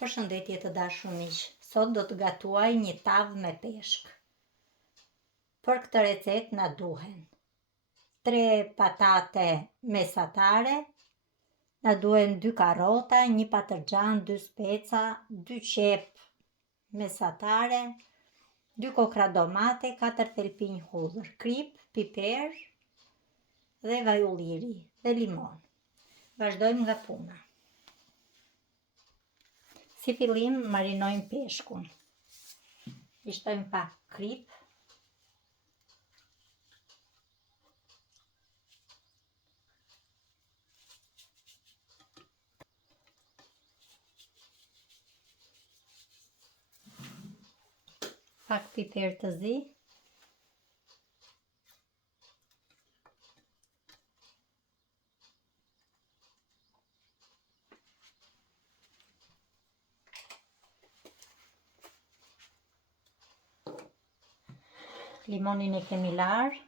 Përshëndetje të dashur miq, sot do të gatuaj një tavë me peshk. Për këtë recetë na duhen 3 patate mesatare, na duhen 2 karrota, 1 patlıcan, 2 speca, 2 qep mesatare, 2 kokra domate, 4 thelpinj hudhër, krip, piper dhe vaj ulliri dhe limon. Vazhdojmë nga puna. Si fillim marinojmë peshkun. I shtojmë pak krip, pak piper të zi, limonin e kemi larë,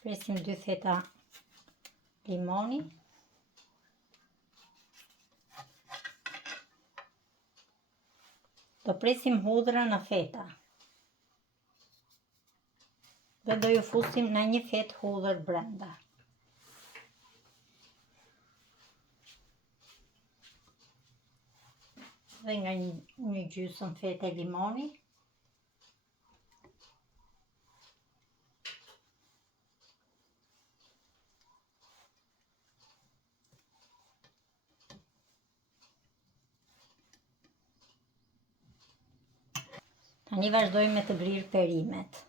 presim 2 theta limoni, do presim hudhrën në feta dhe do ju fusim në 1 fet hudhër brenda. Dhe nga një gjysmë fete limoni. Tani vazhdojmë me të brirë perimet.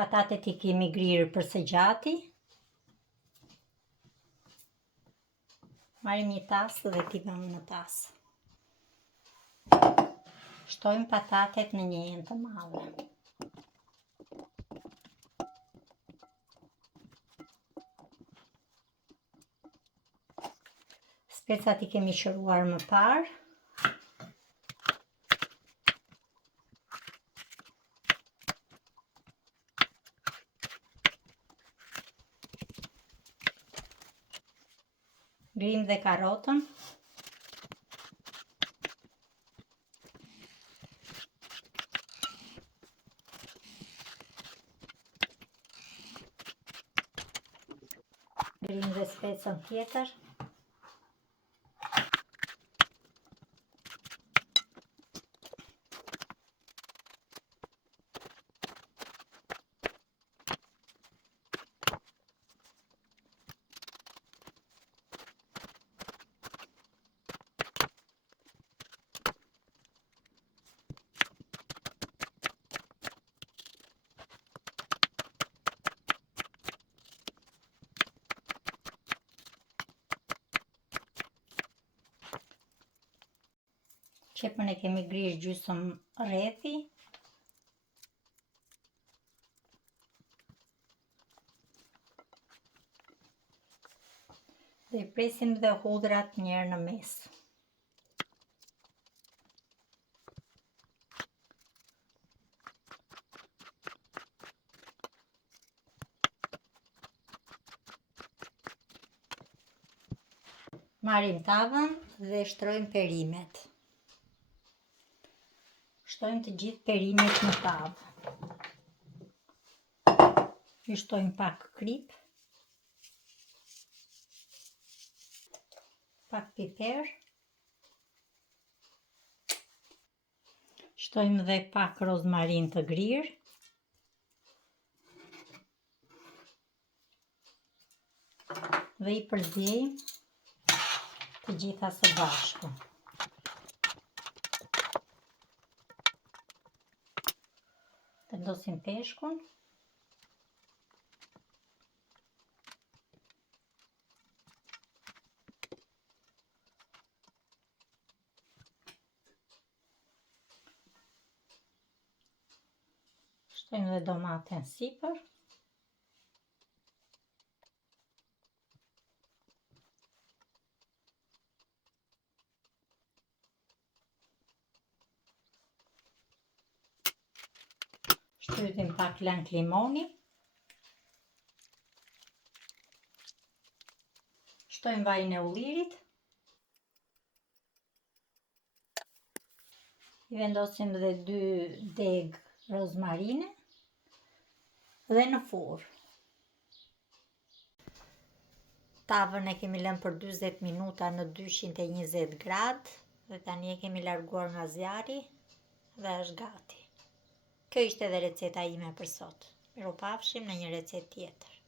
Patatet I kemi grirë përse gjati. Marrim një tasë dhe t'i vëmë në tasë. Shtojmë patatet në një enë të madhe. Specat I kemi qëruar më parë. Grim dhe karotën. Grim dhe specën tjetër. Qepën e kemi grirë gjysmë rrethi. Dhe I presim dhe hudhrat njerë në mes. Marrim tavën dhe shtrojmë perimet. Shtojmë të gjithë perimet në tavë. I shtojmë pak krip, pak piper, shtojmë dhe pak rozmarin të grirë, dhe I përziejmë të gjitha së bashku. Vendosim peshkun. Shtojmë dhe domaten sipër. Shprytim pak lang limoni. Shtojmë vajin e ullirit. I vendosim dhe 2 deg rozmarine dhe në furrë. Tavën e kemi lënë për 40 minuta në 220 gradë dhe tani e kemi larguar nga zjarri dhe është gati. Kjo ishte edhe receta ime për sot. Mirupafshim në një recetë tjetër.